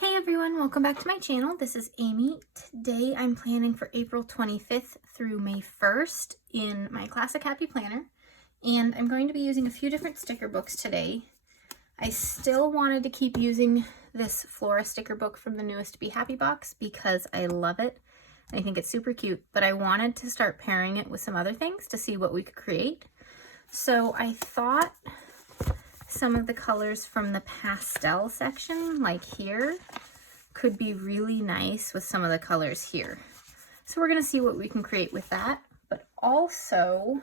Hey everyone, welcome back to my channel. This is Amy. Today I'm planning for April 25th through May 1st in my Classic Happy Planner, and I'm going to be using a few different sticker books today. I still wanted to keep using this Flora sticker book from the newest Be Happy Box because I love it. I think it's super cute, but I wanted to start pairing it with some other things to see what we could create. So I thought some of the colors from the pastel section, like here, could be really nice with some of the colors here. So we're gonna see what we can create with that, but also,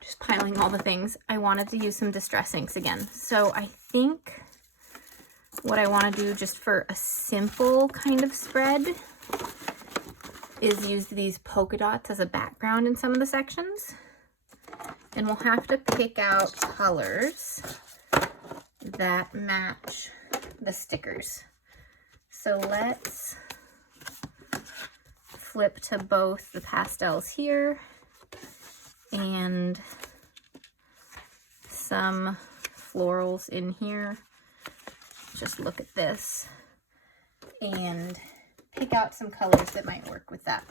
just piling all the things, I wanted to use some distress inks again. So I think what I wanna do just for a simple kind of spread is use these polka dots as a background in some of the sections. And we'll have to pick out colors that match the stickers. So let's flip to both the pastels here and some florals in here. Just look at this and pick out some colors that might work with that.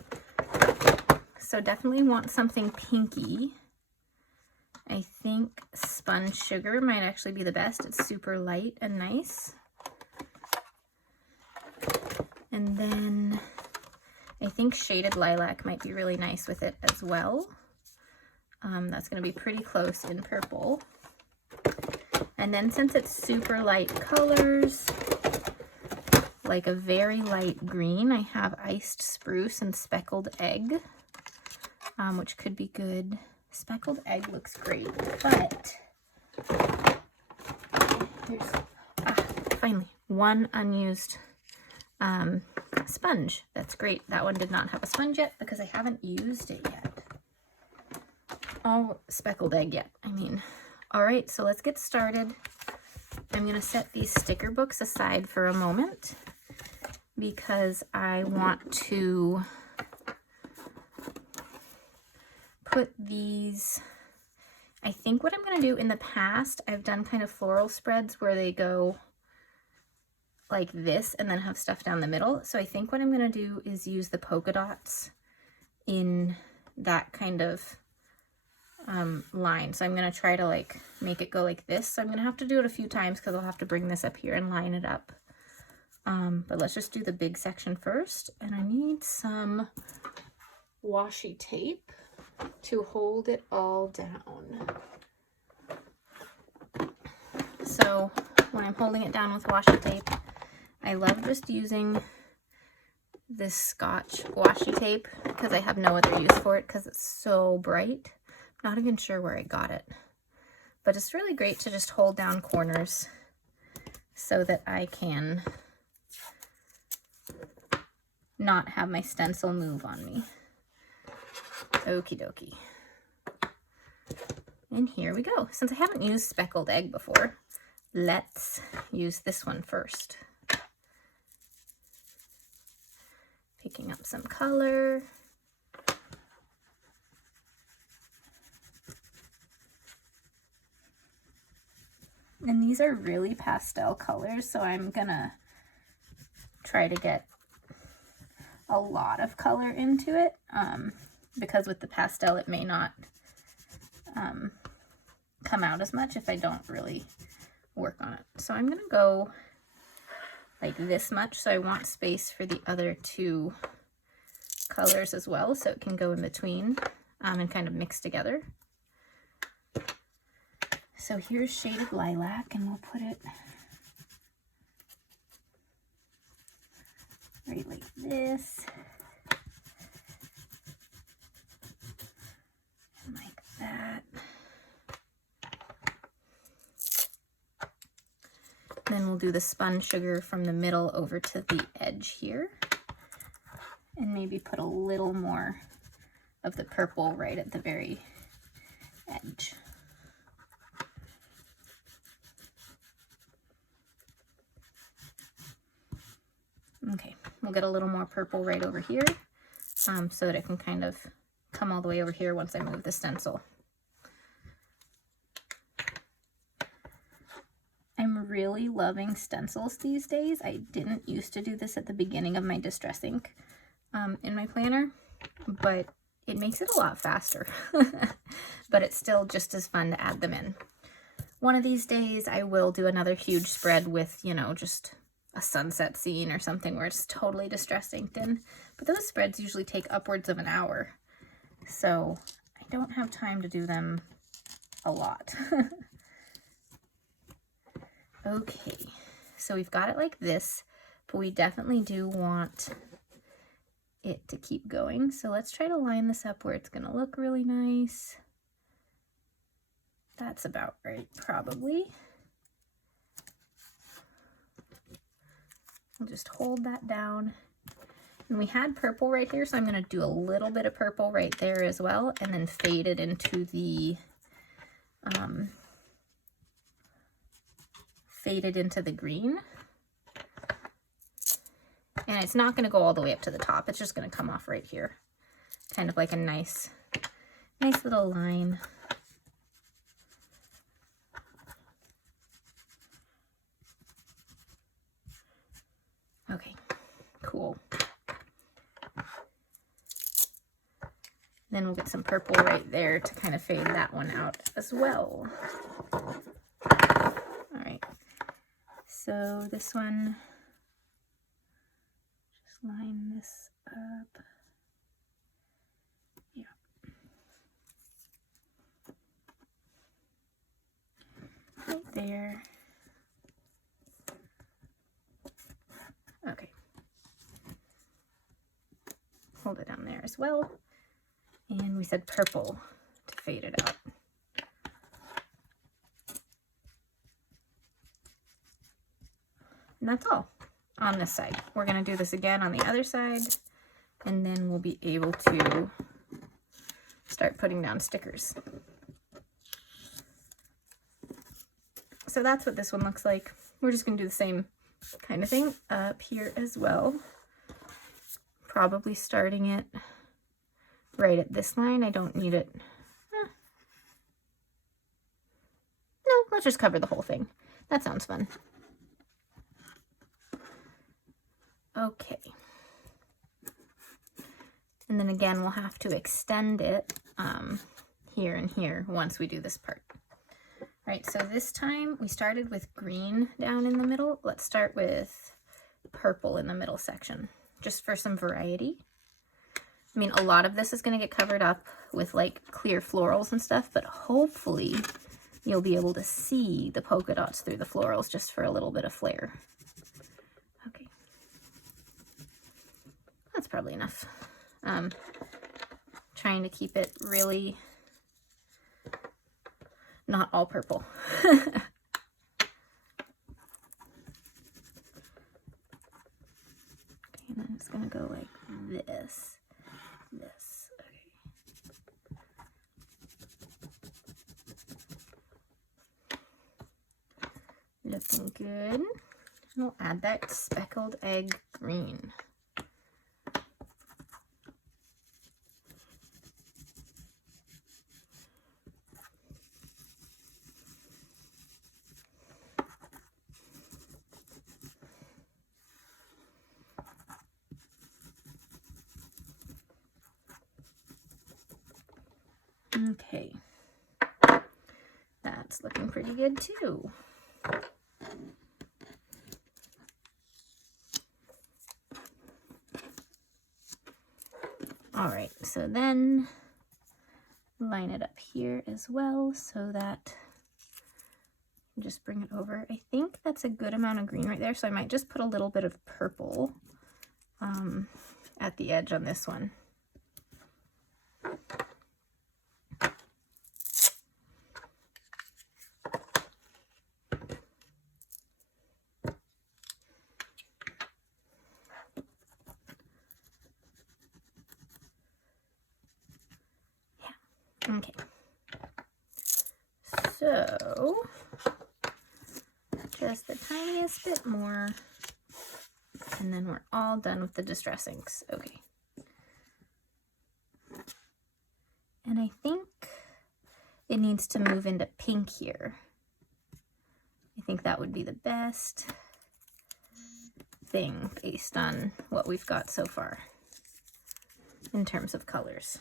So definitely want something pinky. I think Spun Sugar might actually be the best. It's super light and nice. And then I think Shaded Lilac might be really nice with it as well. That's going to be pretty close in purple. And then since it's super light colors, like a very light green, I have Iced Spruce and Speckled Egg, which could be good. Speckled Egg looks great, but there's finally one unused sponge. That's great. That one did not have a sponge yet because I haven't used it yet. Oh, Speckled Egg yet, I mean. All right, so let's get started. I'm going to set these sticker books aside for a moment because I want to put these, I think what I'm going to do in the past, I've done kind of floral spreads where they go like this and then have stuff down the middle. So I think what I'm going to do is use the polka dots in that kind of line. So I'm going to try to like make it go like this. So I'm going to have to do it a few times because I'll have to bring this up here and line it up. But let's just do the big section first. And I need some washi tape to hold it all down. So when I'm holding it down with washi tape, I love just using this Scotch washi tape because I have no other use for it because it's so bright. I'm not even sure where I got it, but it's really great to just hold down corners so that I can not have my stencil move on me. Okie dokie. And here we go. Since I haven't used Speckled Egg before, let's use this one first. Picking up some color. And these are really pastel colors, so I'm gonna try to get a lot of color into it. Because with the pastel it may not come out as much if I don't really work on it. So I'm gonna go like this much, so I want space for the other two colors as well so it can go in between and kind of mix together. So here's Shaded Lilac, and we'll put it right like this. Like that. Then we'll do the Spun Sugar from the middle over to the edge here. And maybe put a little more of the purple right at the very edge. Okay, we'll get a little more purple right over here so that it can kind of come all the way over here once I move the stencil. I'm really loving stencils these days. I didn't used to do this at the beginning of my distress ink in my planner, but it makes it a lot faster. But it's still just as fun to add them in. One of these days I will do another huge spread with, you know, just a sunset scene or something where it's totally distress inked in. But those spreads usually take upwards of an hour. So I don't have time to do them a lot. Okay, so we've got it like this, but we definitely do want it to keep going. So let's try to line this up where it's gonna look really nice. That's about right, probably. I'll just hold that down. And we had purple right here, so I'm gonna do a little bit of purple right there as well, and then fade it into the green. And it's not going to go all the way up to the top. It's just going to come off right here. Kind of like a nice little line. Okay, cool. Then we'll get some purple right there to kind of fade that one out as well. All right. So this one, just line this up. Yeah. Right there. Okay. Hold it down there as well. And we said purple to fade it out. And that's all on this side. We're going to do this again on the other side, and then we'll be able to start putting down stickers. So that's what this one looks like. We're just going to do the same kind of thing up here as well. Probably starting it right at this line. I don't need it. No, let's just cover the whole thing. That sounds fun. Okay. And then again, we'll have to extend it here and here once we do this part. All right, so this time we started with green down in the middle. Let's start with purple in the middle section, just for some variety. I mean, a lot of this is going to get covered up with like clear florals and stuff, but hopefully you'll be able to see the polka dots through the florals just for a little bit of flair. Okay. That's probably enough. Trying to keep it really not all purple. Okay, and then it's going to go like this. Looking good. We'll add that speckled egg green. Okay, that's looking pretty good too. All right, so then line it up here as well so that just bring it over. I think that's a good amount of green right there, so I might just put a little bit of purple at the edge on this one. Okay, so just the tiniest bit more, and then we're all done with the distress inks. Okay. And I think it needs to move into pink here. I think that would be the best thing based on what we've got so far in terms of colors.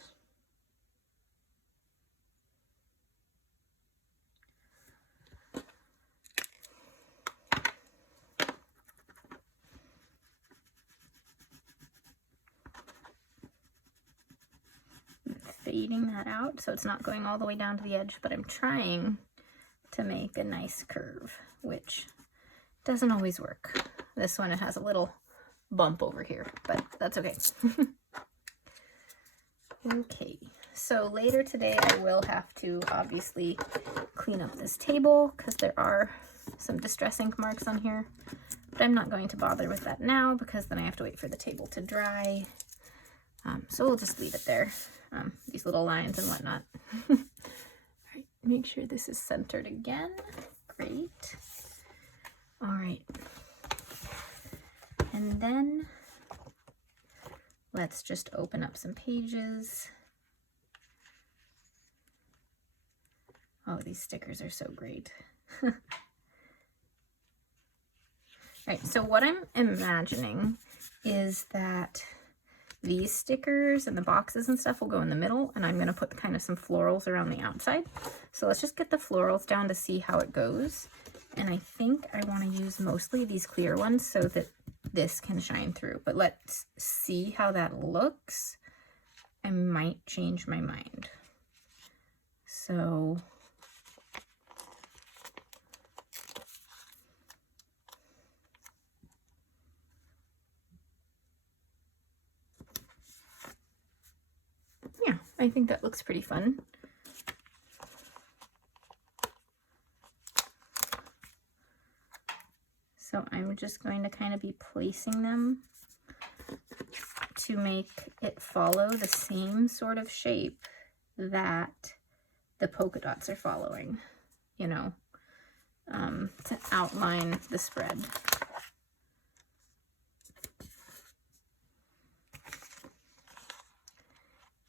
Fading that out so it's not going all the way down to the edge, but I'm trying to make a nice curve, which doesn't always work. This one, it has a little bump over here, but that's okay. Okay, so later today I will have to obviously clean up this table because there are some distress ink marks on here, but I'm not going to bother with that now because then I have to wait for the table to dry. So we'll just leave it there, these little lines and whatnot. All right, make sure this is centered again. Great. All right. And then let's just open up some pages. Oh, these stickers are so great. All right, so what I'm imagining is that these stickers and the boxes and stuff will go in the middle, and I'm going to put kind of some florals around the outside. So let's just get the florals down to see how it goes. And I think I want to use mostly these clear ones so that this can shine through. But let's see how that looks. I might change my mind. So yeah, I think that looks pretty fun. So I'm just going to kind of be placing them to make it follow the same sort of shape that the polka dots are following, you know, to outline the spread.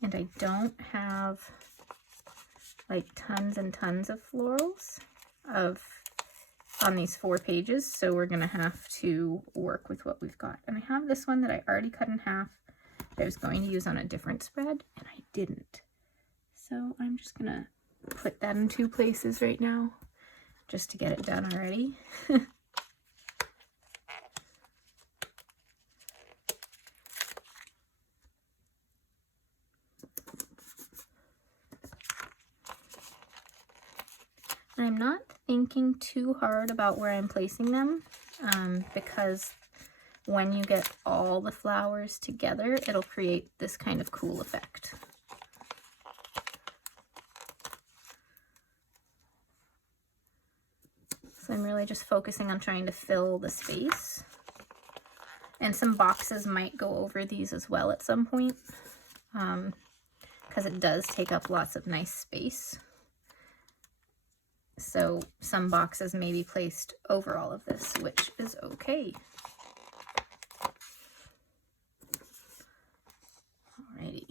And I don't have like tons and tons of florals on these 4 pages, so we're gonna have to work with what we've got. And I have this one that I already cut in half that I was going to use on a different spread, and I didn't. So I'm just gonna put that in 2 places right now, just to get it done already. I'm not thinking too hard about where I'm placing them because when you get all the flowers together, it'll create this kind of cool effect. So I'm really just focusing on trying to fill the space. And some boxes might go over these as well at some point because it does take up lots of nice space. So some boxes may be placed over all of this, which is okay. Alrighty.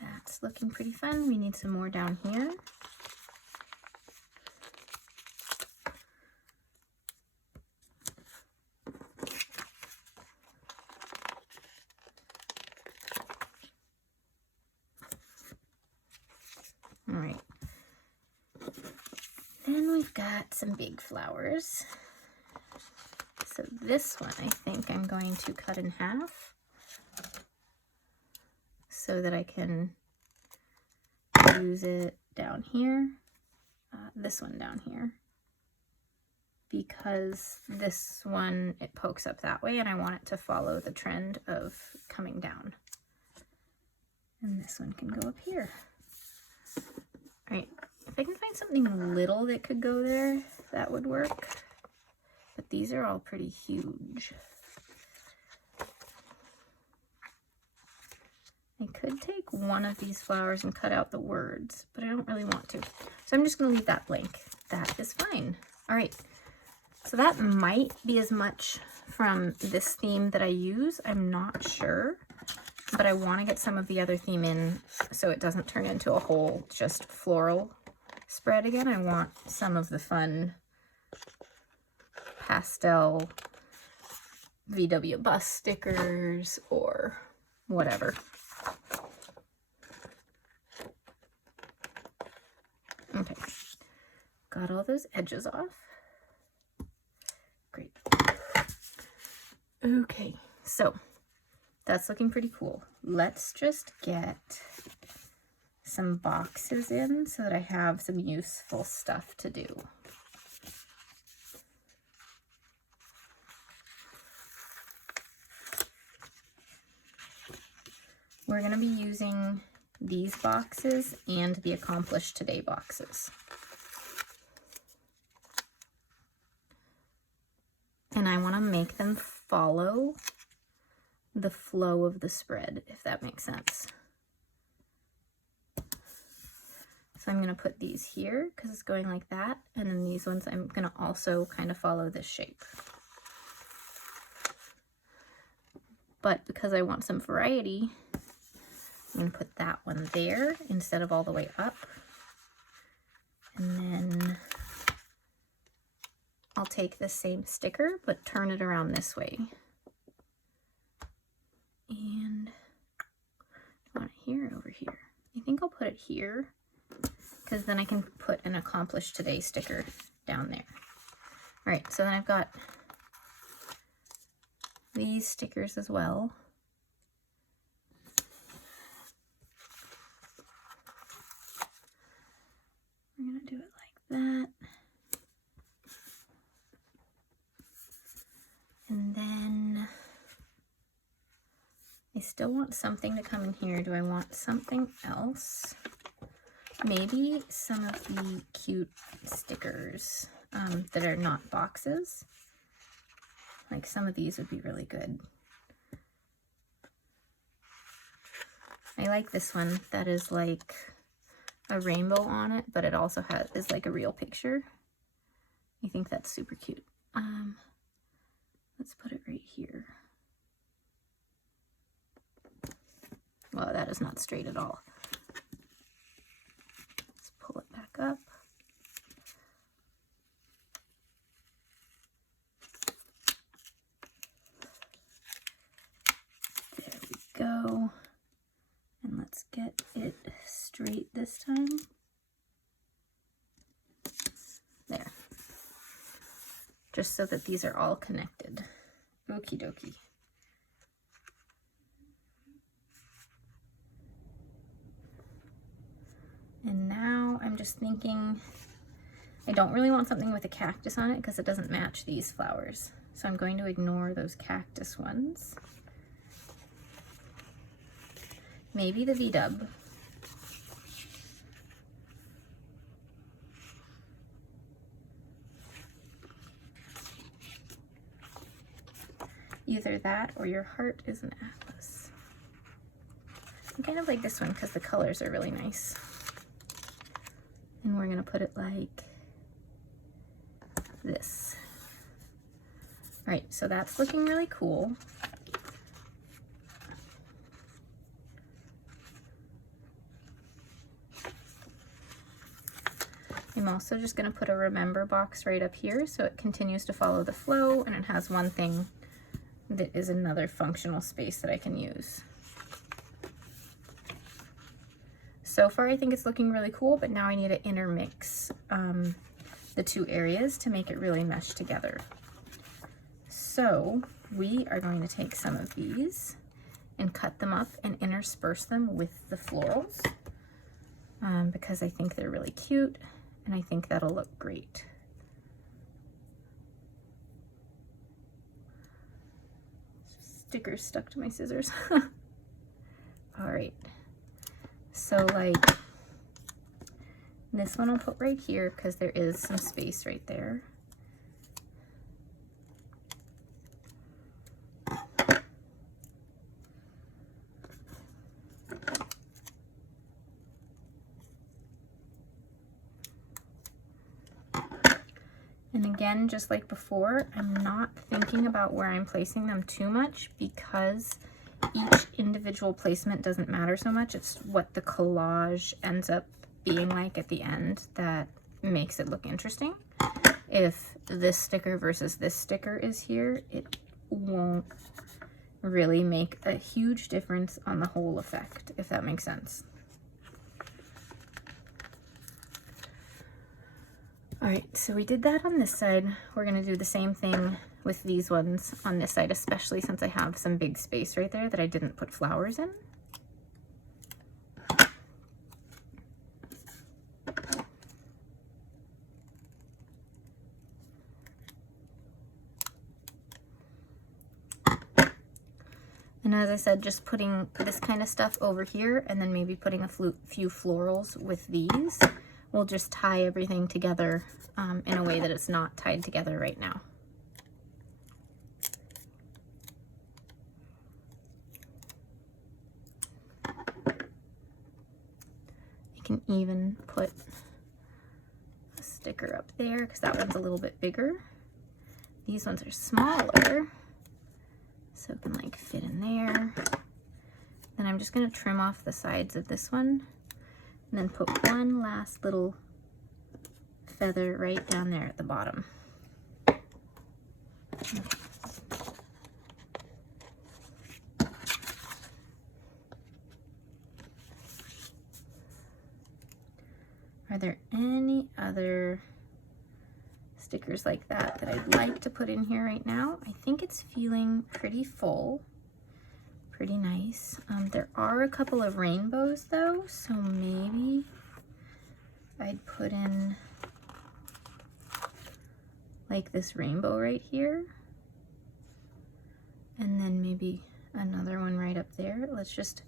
That's looking pretty fun. We need some more down here. All right, then we've got some big flowers. So this one, I think I'm going to cut in half so that I can use it down here, this one down here, because this one, it pokes up that way and I want it to follow the trend of coming down. And this one can go up here. All right, if I can find something little that could go there, that would work. But these are all pretty huge. I could take one of these flowers and cut out the words, but I don't really want to. So I'm just gonna leave that blank. That is fine. All right, so that might be as much from this theme that I use. I'm not sure. but I want to get some of the other theme in so it doesn't turn into a whole just floral spread again. I want some of the fun pastel VW bus stickers or whatever. Okay, got all those edges off. Great. Okay, so that's looking pretty cool. Let's just get some boxes in so that I have some useful stuff to do. We're going to be using these boxes and the Accomplished Today boxes. And I want to make them follow the flow of the spread, if that makes sense. So I'm going to put these here because it's going like that, and then these ones I'm going to also kind of follow this shape. But because I want some variety, I'm going to put that one there instead of all the way up. And then I'll take the same sticker, but turn it around this way. And I want it here, over here. I think I'll put it here, because then I can put an Accomplished Today sticker down there. All right, so then I've got these stickers as well. I'm gonna do it like that. And then I still want something to come in here. Do I want something else? Maybe some of the cute stickers that are not boxes. Like some of these would be really good. I like this one that is like a rainbow on it, but it also is like a real picture. I think that's super cute. Let's put it right here. Well, that is not straight at all. Let's pull it back up. There we go. And let's get it straight this time. There. Just so that these are all connected. Okie dokie. And now I'm just thinking, I don't really want something with a cactus on it because it doesn't match these flowers. So I'm going to ignore those cactus ones. Maybe the VW. Either that or your heart is an atlas. I kind of like this one because the colors are really nice. And we're gonna put it like this. All right, so that's looking really cool. I'm also just gonna put a remember box right up here so it continues to follow the flow and it has one thing that is another functional space that I can use. So far I think it's looking really cool, but now I need to intermix the two areas to make it really mesh together. So we are going to take some of these and cut them up and intersperse them with the florals because I think they're really cute and I think that'll look great. Stickers stuck to my scissors. All right, so like this one I'll put right here because there is some space right there. And again, just like before, I'm not thinking about where I'm placing them too much because each individual placement doesn't matter so much. It's what the collage ends up being like at the end that makes it look interesting. If this sticker versus this sticker is here, it won't really make a huge difference on the whole effect, if that makes sense. All right, so we did that on this side. We're gonna do the same thing with these ones on this side, especially since I have some big space right there that I didn't put flowers in. And as I said, just putting this kind of stuff over here and then maybe putting a few florals with these will just tie everything together in a way that it's not tied together right now. I can even put a sticker up there because that one's a little bit bigger. These ones are smaller, so it can like fit in there. Then I'm just gonna trim off the sides of this one and then put one last little feather right down there at the bottom. Okay. Are there any other stickers like that that I'd like to put in here right now? I think it's feeling pretty full, pretty nice. There are a couple of rainbows though, so maybe I'd put in like this rainbow right here, and then maybe another one right up there. Let's just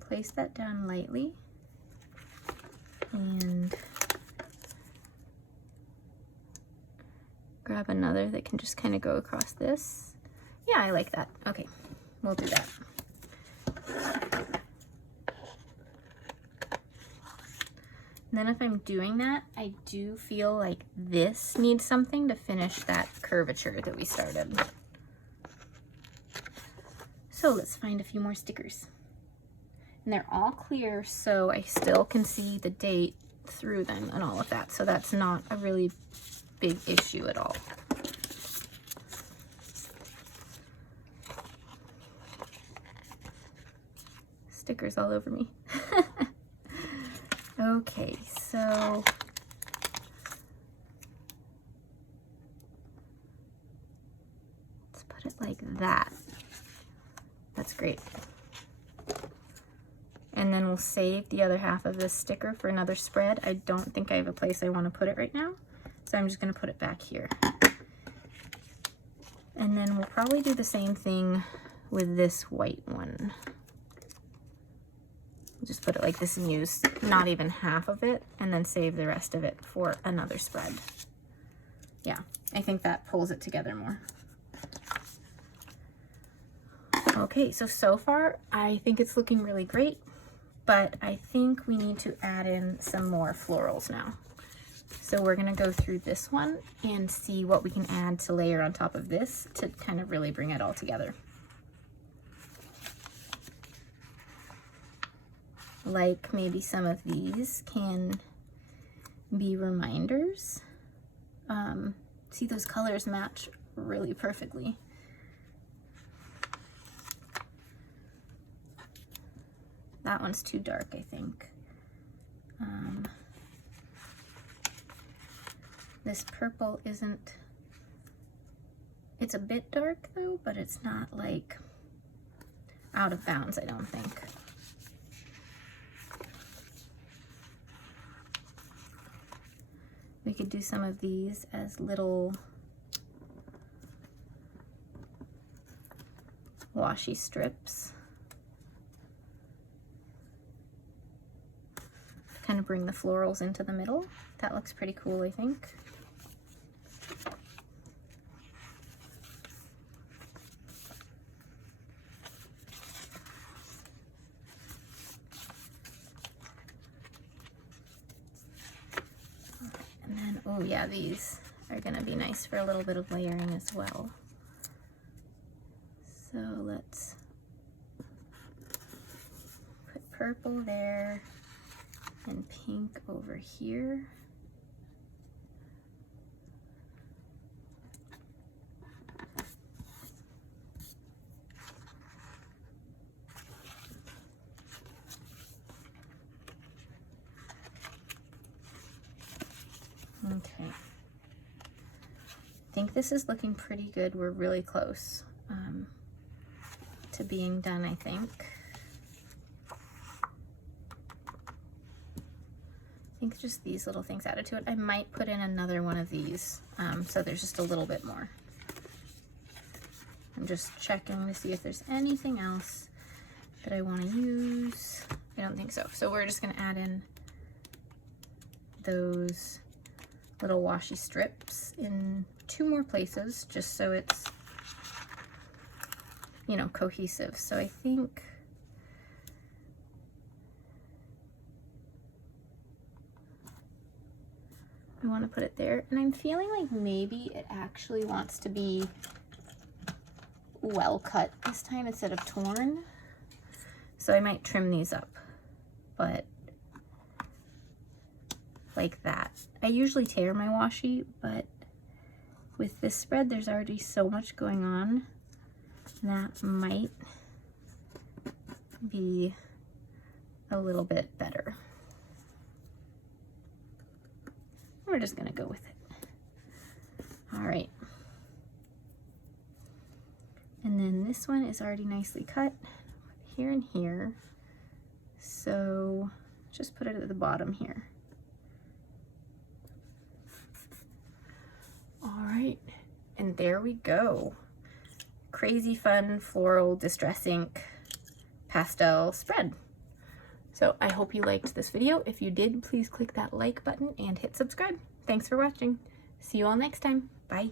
place that down lightly and grab another that can just kind of go across this. Yeah, I like that. Okay, we'll do that. And then if I'm doing that, I do feel like this needs something to finish that curvature that we started. So let's find a few more stickers. And they're all clear, so I still can see the date through them and all of that. So that's not a really big issue at all. Stickers all over me. Okay, so let's put it like that. That's great. And then we'll save the other half of this sticker for another spread. I don't think I have a place I want to put it right now, so I'm just going to put it back here. And then we'll probably do the same thing with this white one. Just put it like this and use not even half of it, and then save the rest of it for another spread. Yeah, I think that pulls it together more. Okay, so far I think it's looking really great, but I think we need to add in some more florals now. So we're gonna go through this one and see what we can add to layer on top of this to kind of really bring it all together. Like maybe some of these can be reminders. See, those colors match really perfectly. That one's too dark, I think. This purple isn't, it's a bit dark though, but it's not like out of bounds, I don't think. We could do some of these as little washi strips. Kind of bring the florals into the middle. That looks pretty cool, I think. And then, oh yeah, these are gonna be nice for a little bit of layering as well. So let's put purple there and pink over here. Okay. I think this is looking pretty good. We're really close to being done, I think. I think just these little things added to it. I might put in another one of these, so there's just a little bit more. I'm just checking to see if there's anything else that I want to use. I don't think so. So we're just going to add in those little washi strips in 2 more places, just so it's, you know, cohesive. So I think I want to put it there, and I'm feeling like maybe it actually wants to be well cut this time instead of torn. So I might trim these up, but like that. I usually tear my washi, but with this spread there's already so much going on that might be a little bit better. We're just gonna go with it. All right. And then this one is already nicely cut here and here. So just put it at the bottom here. All right, and there we go. Crazy fun floral distress ink pastel spread. So I hope you liked this video. If you did, please click that like button and hit subscribe. Thanks for watching. See you all next time. Bye.